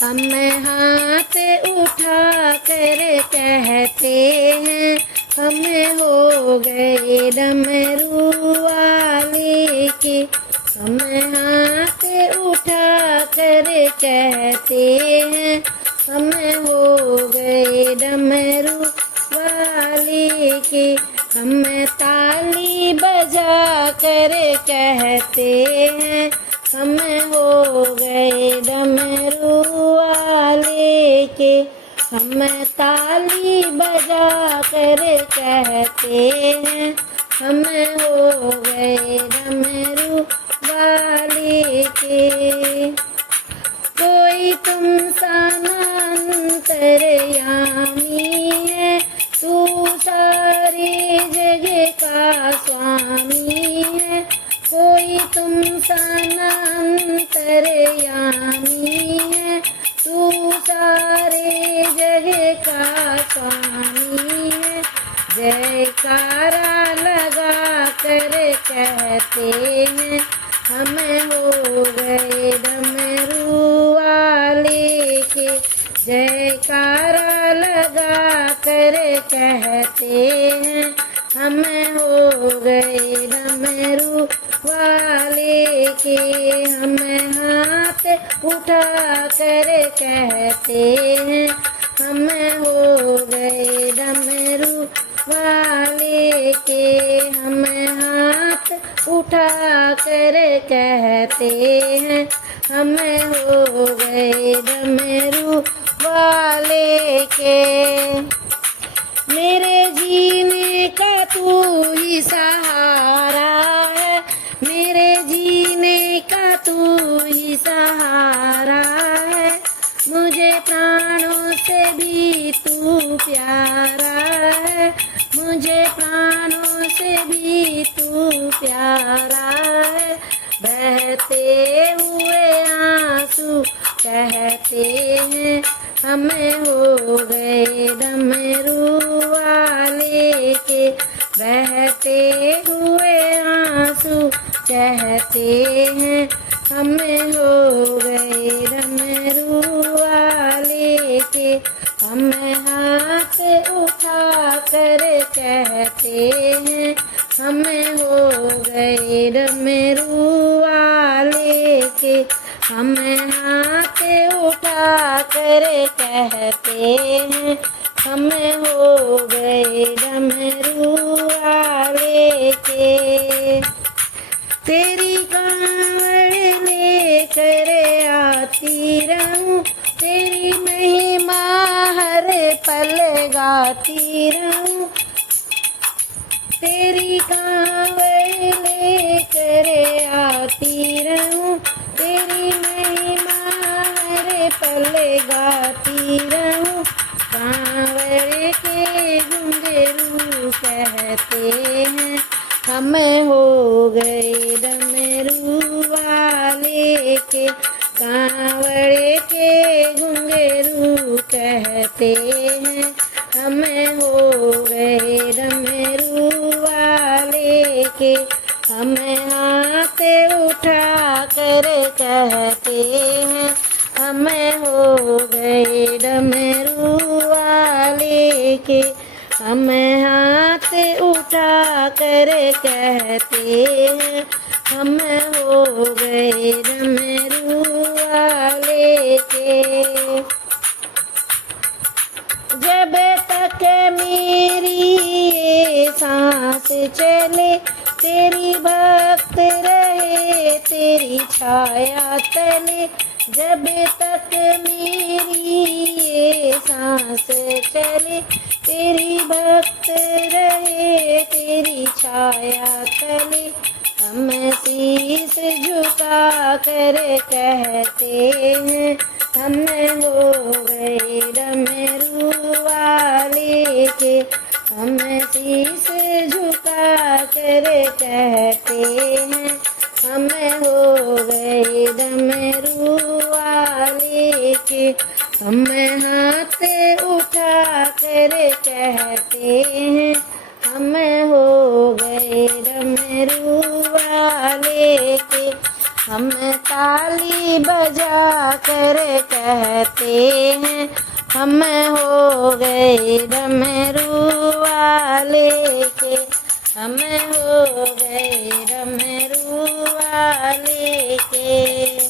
हम हाथ उठा कर कहते हैं हम हो गए डमरू वाले के। हम हाथ उठा कर कहते हैं हम हो गए डमरू वाले के। हम ताली बजा कर कहते हैं हम हो गए डमरू वाले के। हम ताली बजा कर कहते हैं हम हो गए डमरू वाले के। कोई तुम सा अंतर्यामी है, तू सारी जगह का स्वामी है। कोई तुम सा अंतर्यामी है, तू सारे जगह का स्वामी है। जयकारा लगा कर कहते हैं हम हो गए डमरू वाले के। जयकारा लगा कर कहते हैं हम हो गए डमरू वाले के। हम हाथ उठा कर कहते हैं हम हो गए डमरू वाले के। हम हाथ उठा कर कहते हैं हम हो गए डमरू वाले के। मेरे जीने का तू ही सहारा है, मेरे जीने का तू ही सहारा है। मुझे प्राणों से भी तू प्यारा है, मुझे प्राणों से भी तू प्यारा है। बहते हुए आंसू कहते हैं हम हो गए डमरू वाले के। बहते हुए आंसू कहते हैं हम हो गए डमरू वाले के। हम हाथ उठा कर कहते हैं हम हो गए डमरू वाले के। हम हाथ उठा कर कहते हैं हम हो गए डमरू वाले के। तेरी कांवड़ लेकर आती रहूं, तेरी महिमा हर पल गाती रहूं। तेरी कांवड़ लेकर आती रहूं, तेरी महिमा हर पल गाती रहूं। कांवड़ के घुंघरू कहते हैं हम हो गए डमरू वाले के। कांवड़ के घुंघरू कहते हैं हम हो गए डमरू वाले के। हम हाथ उठा कर कहते हैं हम हो गए डमरू वाले के। हम हाथ उठा कर कहते हैं हम हो गए डमरू वाले के। जब तक मेरी ये सांस चले, तेरी भक्त रहे तेरी छाया तले। जब तक मेरी ये सांस चले, तेरी भक्त रहे तेरी छाया तले। हम शीश झुका कर कहते हैं हम हो गए डमरू वाले के। हम शीश झुका कर कहते हैं हम हो गए डमरू वाले के। हम हाथ उठा कर कहते हैं हम हो गए डमरू वाले के। हम ताली बजा कर कहते हैं हम हो गए डमरू वाले के, हम हो गए डमरू वाले के।